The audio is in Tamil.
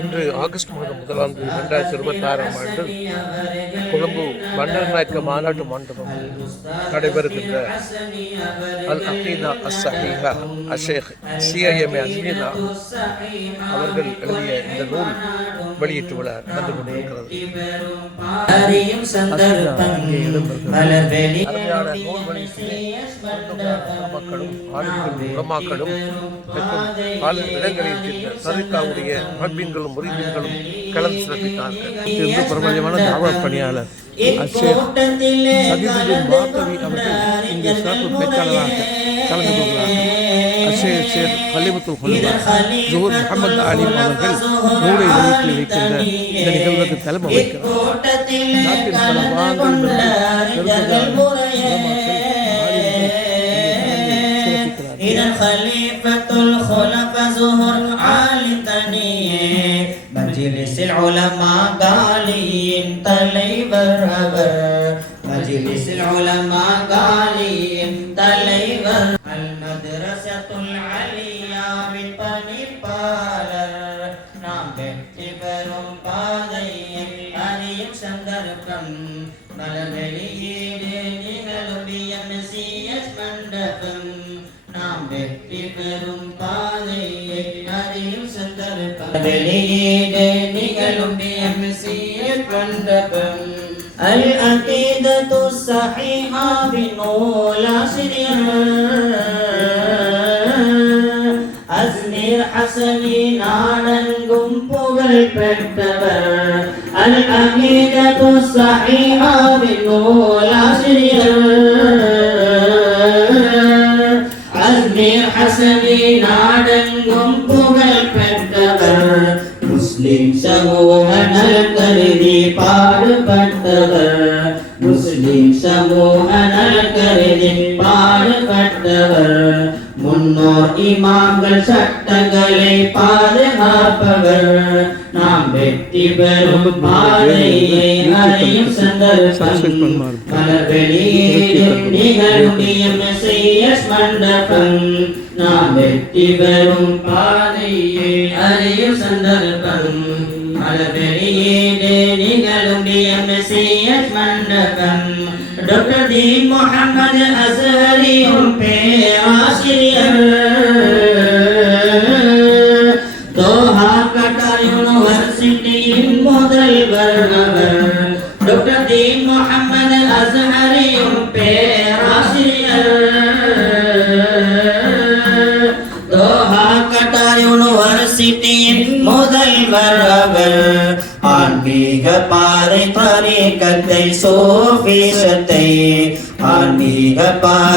இன்று ஆகஸ்ட் மாதம் 1 2026 கொழும்பு பண்டர்நாயக்க மாநாட்டு மண்டபம் நடைபெறுகின்ற அல் அகீதா அஸ்ஸஹீஹா அஷேக் சிஐஎம்ஏ அஸ்மீனா அவர்கள் எழுதிய இந்த நூல் வெளியீட்டு விழா நடந்து கொண்டிருக்கிறது. அருமையான நூல் வெளியீட்டிலே மக்களும் உலமாக்களும் பல இடங்களில் சரிகாவுடைய மஹ்பீன்களும் முரீதீன்களும் கலந்து சிறப்பித்தார்கள். இன்று பிரபலமான தாவத் பணியாளர் அஷேக் சதீதுddin பாக்கவி அவர்கள் இங்கே சிறப்பு பேச்சாளராக கலந்து கொள்கிறார்கள். அஷேக் கலிமத்துல் ஹுலமா ஜுஹூர் முகமது அலீம் அவர்கள் நூலை வெளியிட்டு வைக்கின்ற இந்த நிகழ்வுக்கு தலைமை வகிக்கிறார். நாட்டின் பல مجلس العلماء قالين தலைவர் அவர் مجلس العلماء قالين தலைவர் المدرسة العليا பணிப்பாளர் நாம் வெற்றி பெறும் பாதையில் அறியும் சந்தர்ப்பம் மலர்வெளியீடு நிகழும் எம்சிஎஸ் மண்டபம் நாம் வெற்றி பெறும் பாதையில் அறியும் சந்தர்ப்பம் வெளியீடு நிகழும் எம்சிஎஸ் மண்டபம் அல் அகீதத்து ஸஹீஹா பின்னூல் அஸ்மீர் ஹஸனி நாடெங்கும் புகழ் பெற்றவர் அல் அகீதத்து ஸஹீஹா பின்னூல் அஸ்மீர் ஹஸனி நாடெங்கும் புகழ் பெற்றவர் முஸ்லிம் சமூக நலன் கருதி பாடுபட்டவர் முஸ்லிம் சமூக நலன் கருதி பாடுபட்டவர் முன்னோர் இமாம்கள் சட்டங்களை பாதுகாப்பவர் நாம் வெற்றி பெறும் பாதையை அறியும் சந்தர்ப்பம் மலர்வெளியீடும் நிகழும் எம்சிஎஸ் மண்டபம் நாம் வெற்றி பெறும் பாதையை அறியும் சந்தர்ப்பம் மலர்வெளியீடு நிகழும் எம்சிஎஸ் மண்டபம் டாக்டர் தீன் முகமது அஸ்ஹரியும் பேராசிரியர் தோஹா கட்டார் யூனிவர்சிட்டியின் முதல்வர் அவர் டாக்டர் தீன் முகமது அஸ்ஹரியும் பேராசிரியர் தோஹா கட்டார் யூனிவர்சிட்டியின் முதல்வர் அவர் ஆன்மீக பாறை தரீகத்தை சோஃபிசத்தை ஆன்மீக பாறை